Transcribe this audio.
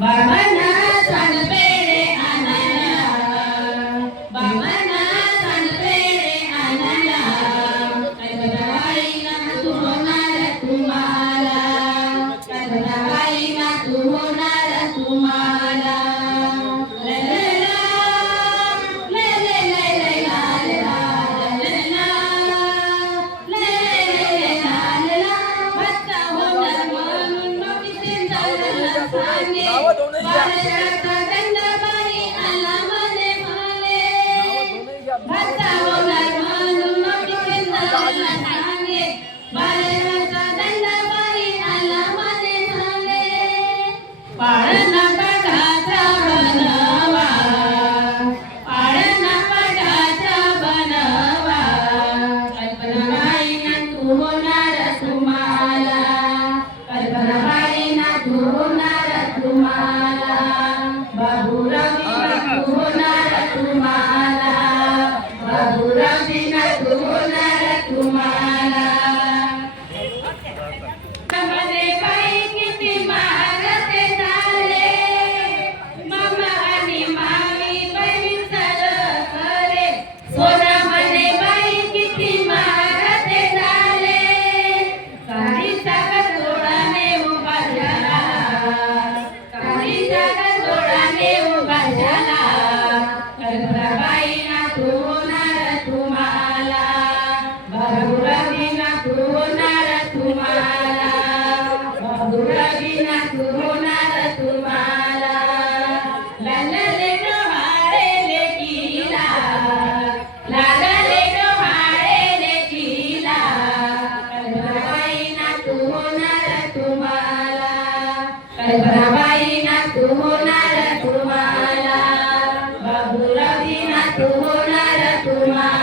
बाबांना सांग पेढे आणायला, बाबांना सांग पेढे आणायला, कल्पनाबाईंना तू होणार तुम्हाला, कल्पनाबाईंना तू होणार तुम्हाला. पाळणा पटाचा बनवा, पाळणा पटाचा बनवा, कल्पनाबाईंना तू होणार तुम्हाला, कल्पनाबाईंना तू होणार तुम्हाला. बाबूरावजींना तू होणार तुम्हाला, बाबूरावजींना तू होणार तुम्हाला. मध्ये बाई किती महारथ झाले, मामा आणि मामी बहिणीचं करे, सोनामध्ये बाई किती महारथ झाले. काळीचा गजोडाने उभा झाला, काळीचा गजोडाने उभा झाला, कल्पनाबाईंना तू होणार तुम्हाला, बाबूरावजींना तू होणार तुम्हाला, बाबूरावजींना तू होणार तुम्हाला. लागले डोहाळे लेकीला, लागले डोहाळे लेकीला, कल्पनाबाईंना तू होणार तुम्हाला, कल्पनाबाईंना तू होणार तुम्हाला, बाबूरावजींना तू होणार तुम्हाला.